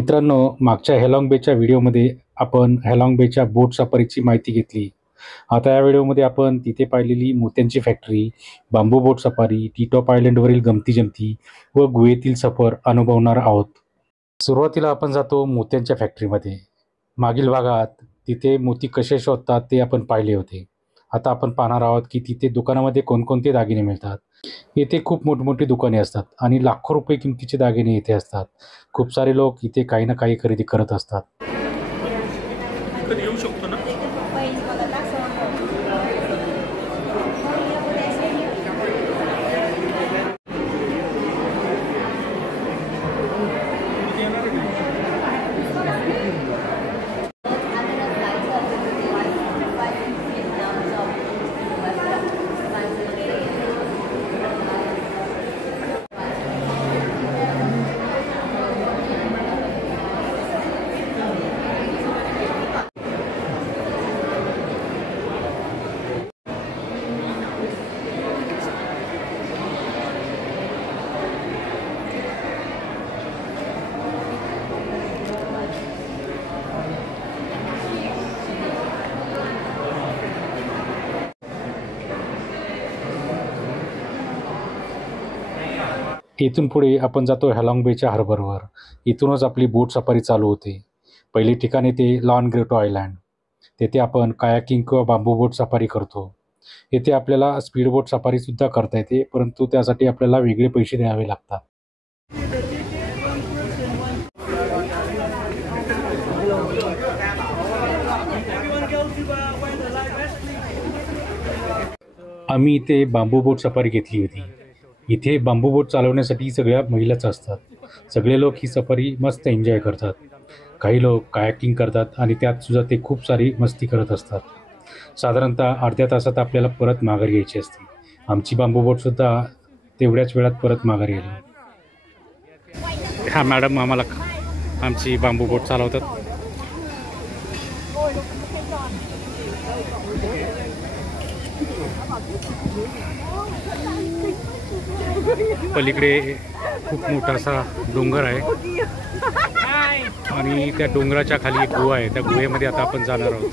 मित्रांनो, मागच्या हेलॉंग बेच्या व्हिडिओमध्ये आपण हेलॉंग बेच्या बोट सफारीची माहिती घेतली. आता या व्हिडिओमध्ये आपण तिथे पाहिलेली मोत्यांची फॅक्टरी, बांबू बोट सफारी, टी-टॉप आयलंडवरील गमती-जमती व गुहेतील सफर अनुभवणार आहोत. सुरुवातीला आपण जातो मोत्यांच्या फॅक्टरीमध्ये. मागील भागात तिथे मोती कसे शोधतात ते आपण पाहिले होते. आता आपण पाहणार आहोत की तिथे दुकानामध्ये कोणकोणते दागिने मिळतात. येथे खूप मोठमोठी दुकाने असतात आणि लाखो रुपये किमतीचे दागिने इथे असतात. खूप सारे लोक इथे काही ना काही खरेदी करत असतात. कधी येऊ शकतो ना? इथून पुढे आपण जातो हेलॉंग बेच्या हार्बरवर. इथूनच आपली बोट सफारी चालू होते. पहिली ठिकाण येते लॉन ग्रेटो आयलँड. तेथे आपण कायाकिंग किंवा बांबू बोट सफारी करतो. येथे आपल्याला स्पीड बोट सफारीसुद्धा करता येते, परंतु त्यासाठी आपल्याला वेगळे पैसे द्यावे लागतात. आम्ही इथे बांबू बोट सफारी घेतली होती. इथे बांबू बोट चालवण्यासाठी सगळ्या महिलाच असतात. सगळे लोक ही सफारी मस्त एन्जॉय करतात. काही लोक कायाकिंग करतात आणि त्यात सुद्धा ते खूप सारी मस्ती करत असतात. साधारणतः अर्ध्या तासात आपल्याला परत माघारी यायची असते. आमची बांबू बोटसुद्धा तेवढ्याच वेळात परत माघारी आली. हा मॅडम आम्हाला आमची बांबू बोट चालवतात. पलीकडे खूप मोठा असा डोंगर आहे आणि त्या डोंगराच्या खाली एक गुहा आहे. त्या गुहेमध्ये आता आपण जाणार आहोत.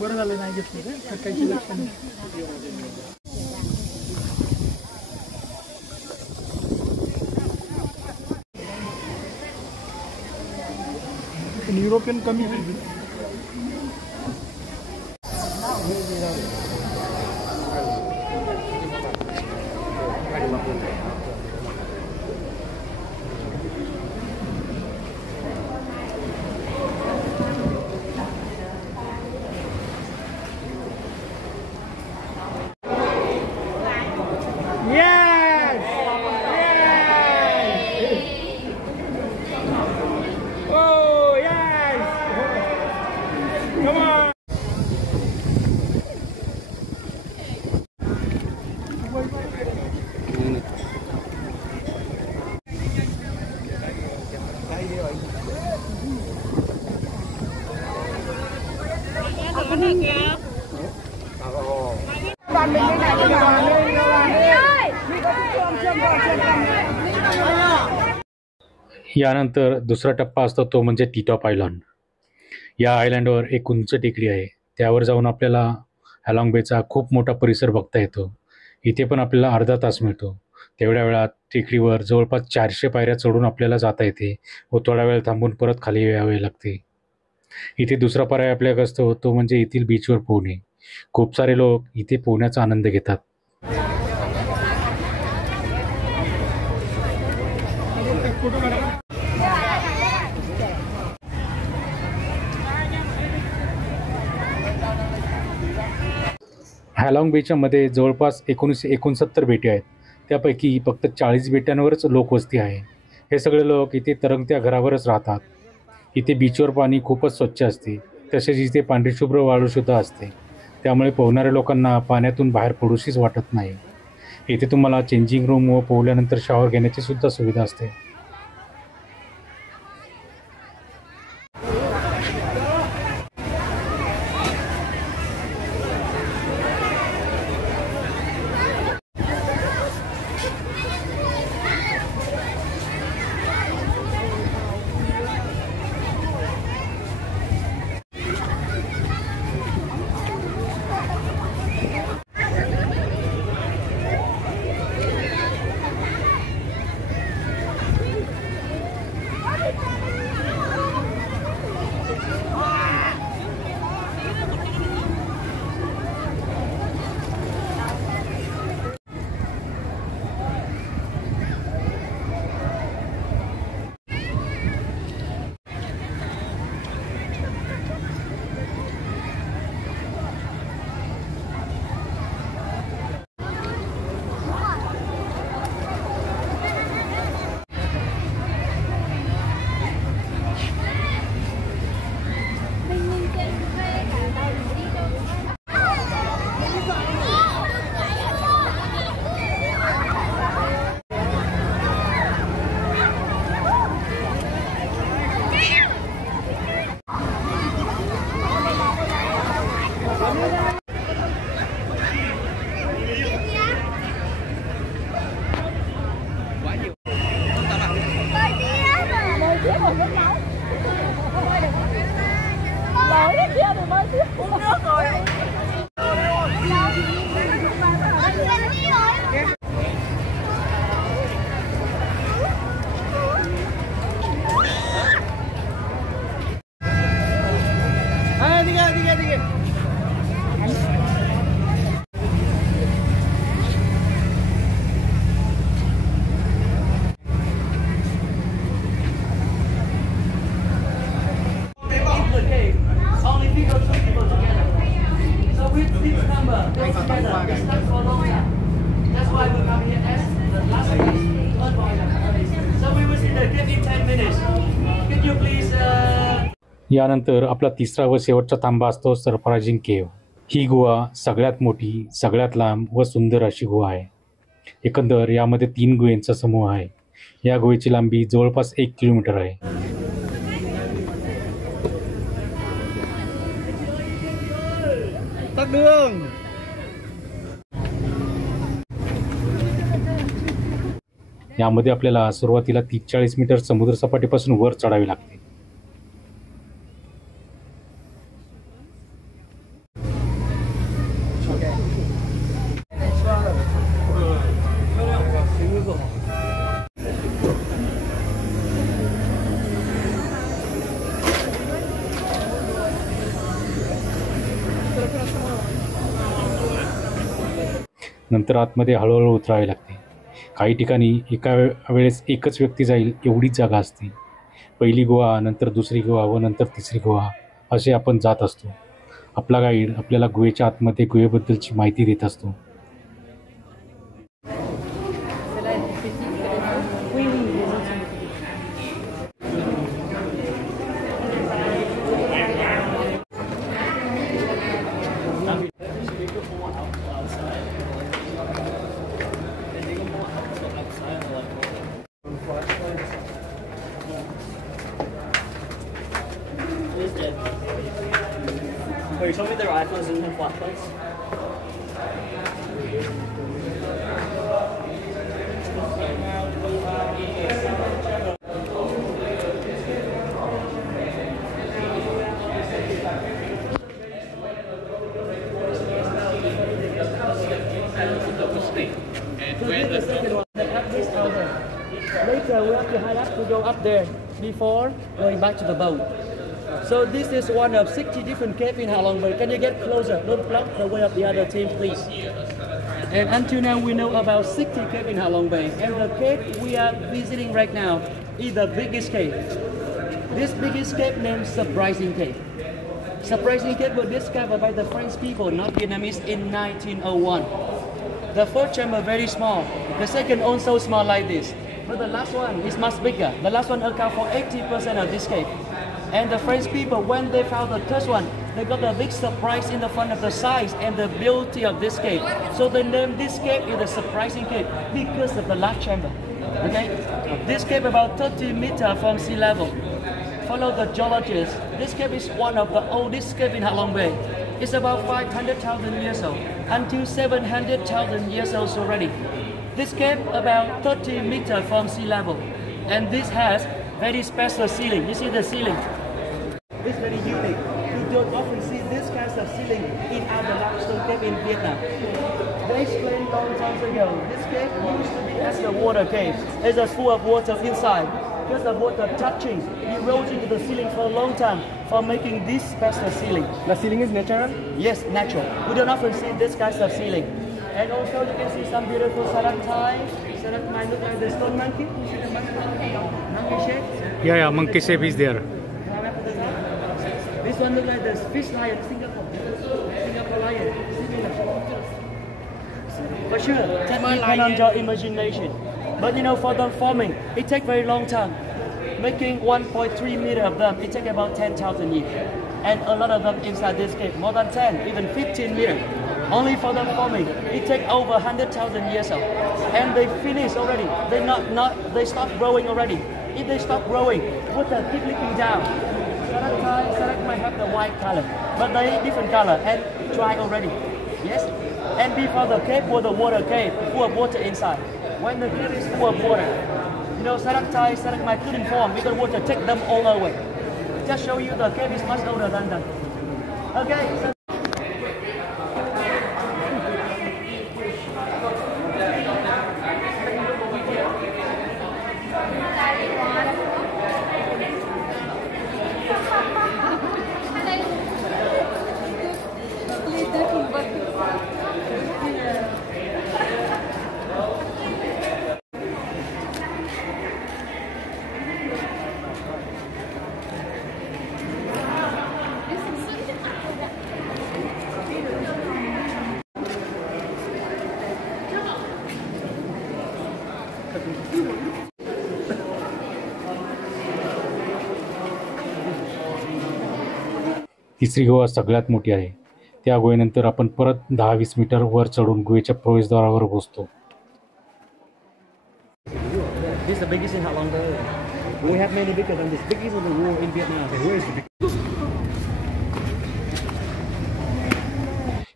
बरं झालं नाही घेतलं सकाळची लक्षण. युरोपियन कमी यानंतर दुसरा टप्पा असतो तो म्हणजे टी-टॉप आयलंड. या आयलँडवर एक उंच टेकडी आहे. त्यावर जाऊन आपल्याला हॅलॉंग बेचा खूप मोठा परिसर बघता येतो. इथे पण आपल्याला अर्धा तास मिळतो. तेवढ्या वेळात टेकडीवर जवळपास 400 पायऱ्या चढून आपल्याला जाता येते व थोडा वेळ थांबून परत खाली यावे लागते. इथे दुसरा पर्याय आपल्याकडे असतो तो म्हणजे येथील बीचवर पोहणे. खूप सारे लोक इथे पोहण्याचा आनंद घेतात. फोटो काढा. हॅलॉंग बीचच्या मध्ये जवळपास 1969 बेटे आहेत. त्यापैकी फक्त 40 बेटांवरच लोकवस्ती आहे. हे सगळे लोक इथे तरंगत्या घरावरच राहतात. इथे बीचवर पाणी खूपच स्वच्छ असते. तसेच इथे पांढरीशुभ्र वाळूसुद्धा असते. त्यामुळे पोहणाऱ्या लोकांना पाण्यातून बाहेर पडूशीच वाटत नाही. इथे तुम्हाला चेंजिंग रूम व पोहल्यानंतर शॉवर घेण्याची सुद्धा सुविधा असते. यानंतर आपला तिसरा व शेवटचा थांबा असतो सरप्रायझिंग केव्ह. ही गुहा सगळ्यात मोठी, सगळ्यात लांब व सुंदर अशी गुहा आहे. एकंदर यामध्ये 3 गुहेंचा समूह आहे. या गुहेची लांबी जवळपास 1 किलोमीटर आहे. यामध्ये आपल्याला सुरुवातीला 40 मीटर समुद्र सपाटीपासून वर चढावे लागते. नंतर आतमध्ये हळूहळू उतरावे लागते. काही ठिकाणी एका वेळेस एकच व्यक्ती जाईल एवढीच जागा असते. पहिली गुहा, नंतर दुसरी गुहा व नंतर तिसरी गुहा असे आपण जात असतो. आपला गाईड आपल्याला गुहेच्या आतमध्ये गुहेबद्दलची माहिती देत असतो. You told me their iPhones didn't have flashlights? So this is the second one. The up this out there. Later we have to hide up to go up there before going back to the boat. So this is one of 60 different caves in Ha Long Bay. Can you get closer? Don't block the way of the other team, please. And until now we know about 60 caves in Ha Long Bay. And the cave we are visiting right now is the biggest cave. This biggest cave named Surprising Cave. Surprising Cave was discovered by the French people, not Vietnamese, in 1901. The first chamber very small. The second also small like this. But the last one is much bigger. The last one accounts for 80% of this cave. And the French people, when they found the third one, they got a big surprise in the front of the size and the beauty of this cave. So they named this cave is the Surprising Cave because of the last chamber. Okay? This cave about 30 meters from sea level. Follow the geologists. This cave is one of the oldest caves in Ha Long Bay. It's about 500,000 years old, until 700,000 years old already. This cave about 30 meters from sea level, and this has very special ceiling. You see the ceiling? It's very unique. You don't often see this kind of ceiling in other limestone cave in Vietnam. They explained long time ago, this cave used to be as a water cave. It's just full of water inside. Because the water touching, it rolls into the ceiling for a long time for making this special ceiling. The ceiling is natural? Yes, natural. We don't often see this kind of ceiling. And also you can see some beautiful stalactite. Stalagmite look like the stone monkey. You see the monkey shape? Yeah, monkey shape is there. This one look like the fish lion, Singapore lion. For sure, that depends on your imagination. But you know, for them forming, it takes very long time. Making 1.3 meter of them, it takes about 10,000 years. And a lot of them inside this cave, more than 10, even 15 meters. Only for them forming, it takes over 100,000 years old. And they finish already. They stop growing already. If they stop growing, water keep leaking down. Stalactite might have the white color, but they different color and dry already. Yes? And before the cave was the water cave, full of water inside. When the cave is full of water, you know, stalagmite couldn't form because water take them all away. Just show you the cave is much older than that. Okay. So तिसरी गुहा सगळ्यात मोठी आहे. त्या गुहेनंतर आपण परत 10-20 मीटर वर चढून गुहेच्या प्रवेशद्वारावर पोहोचतो. this is the biggest in Ha Long Bay. We have many bigger than this. Biggest in the world in Vietnam.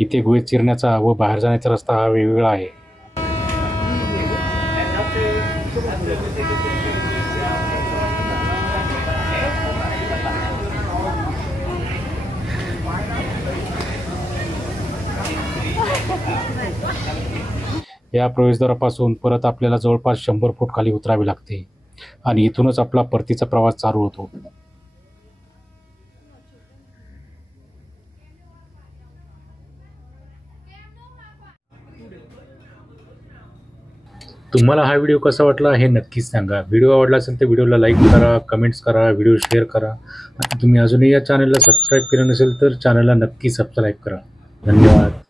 इथे गुहेत शिरण्याचा व बाहेर जाण्याचा रस्ता हा वेगवेगळा आहे. या प्रवेशद्वारापासून परत आपल्याला जवळपास 100 फूट खाली उतरावे लागते आणि इथूनच आपला परतीचा प्रवास चालू होतो. तुम्हाला हा व्हिडिओ कसा वाटला हे नक्कीच सांगा. व्हिडिओ आवडला असेल तर व्हिडिओला लाईक करा, कमेंट्स करा, व्हिडिओ शेअर करा. आणि तुम्ही अजूनही या चॅनलला सबस्क्राईब केलं नसेल तर चॅनलला नक्की सबस्क्राईब करा. धन्यवाद.